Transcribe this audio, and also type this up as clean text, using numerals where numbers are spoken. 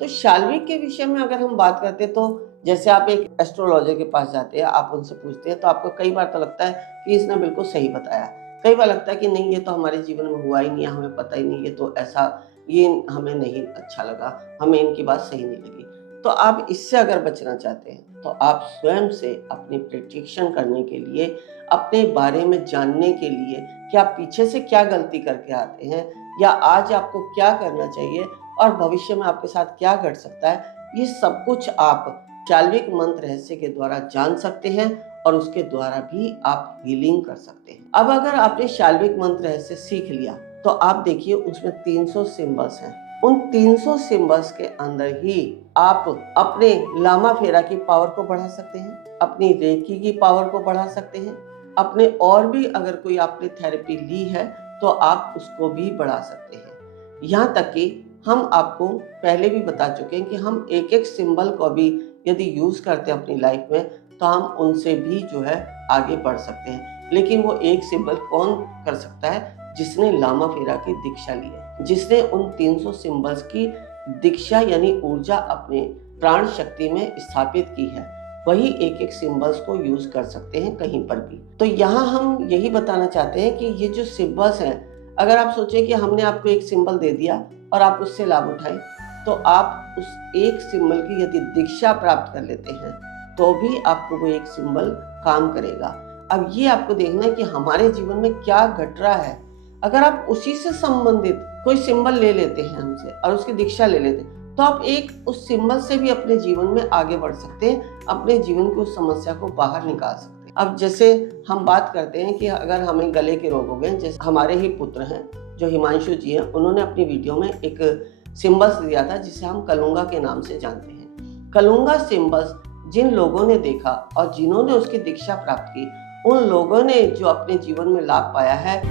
तो शाल्विक के विषय में अगर हम बात करते हैं तो जैसे आप एक एस्ट्रोलॉजर के पास जाते हैं, आप उनसे पूछते हैं तो आपको कई बार तो लगता है कि इसने बिल्कुल सही बताया। कई बार लगता है कि नहीं, ये तो हमारे जीवन में हुआ ही नहीं है, हमें पता ही नहीं, ये तो ऐसा, ये हमें नहीं अच्छा लगा, हमें इनकी बात सही नहीं लगी। तो आप इससे अगर बचना चाहते हैं तो आप स्वयं से अपनी प्रेडिक्शन करने के लिए, अपने बारे में जानने के लिए कि आप पीछे से क्या गलती करके आते हैं या आज आपको क्या करना चाहिए और भविष्य में आपके साथ क्या घट सकता है, ये सब कुछ आप शाल्विक मंत्र रहस्य के द्वारा जान सकते हैं और उसके द्वारा भी आप हीलिंग कर सकते हैं। अब अगर आपने शाल्विक मंत्र रहस्य सीख लिया तो आप देखिए उसमें 300 सिंबल्स हैं। उन 300 सिंबल्स के अंदर ही आप अपने लामा फेरा की पावर को बढ़ा सकते हैं, अपनी रेकी की पावर को बढ़ा सकते हैं, अपने और भी अगर कोई आपने थेरेपी ली है तो आप उसको भी बढ़ा सकते हैं। यहाँ तक कि हम आपको पहले भी बता चुके हैं कि हम एक एक सिंबल को भी यदि यूज करते हैं अपनी लाइफ में तो हम उनसे भी जो है आगे बढ़ सकते हैं। लेकिन वो एक सिंबल कौन कर सकता है? जिसने लामा फेरा की दीक्षा ली है, जिसने उन 300 सिंबल्स की दीक्षा यानी ऊर्जा अपने प्राण शक्ति में स्थापित की है, वही एक एक सिंबल्स को यूज कर सकते हैं कहीं पर भी। तो यहाँ हम यही बताना चाहते हैं कि ये जो सिंबल्स हैं, अगर आप सोचें कि हमने आपको एक सिंबल दे दिया और आप उससे लाभ उठाएं, तो आप उस एक सिंबल की यदि दीक्षा प्राप्त कर लेते हैं तो भी आपको वो एक सिंबल काम करेगा। अब ये आपको देखना है कि हमारे जीवन में क्या घट रहा है। अगर आप उसी से संबंधित कोई सिंबल ले लेते हैं हमसे और उसकी दीक्षा ले लेते हैं तो आप एक उस सिंबल से भी अपने जीवन में आगे बढ़ सकते हैं, अपने जीवन की उस समस्या को बाहर निकाल सकते हैं। अब जैसे हम बात करते हैं कि अगर हमें गले के रोग हो गए, जैसे हमारे ही पुत्र हैं जो हिमांशु जी हैं, उन्होंने अपनी वीडियो में एक सिंबल्स दिया था जिसे हम कलुंगा के नाम से जानते हैं। कलुंगा सिंबल्स जिन लोगों ने देखा और जिन्होंने उसकी दीक्षा प्राप्त की, उन लोगों ने जो अपने जीवन में लाभ पाया है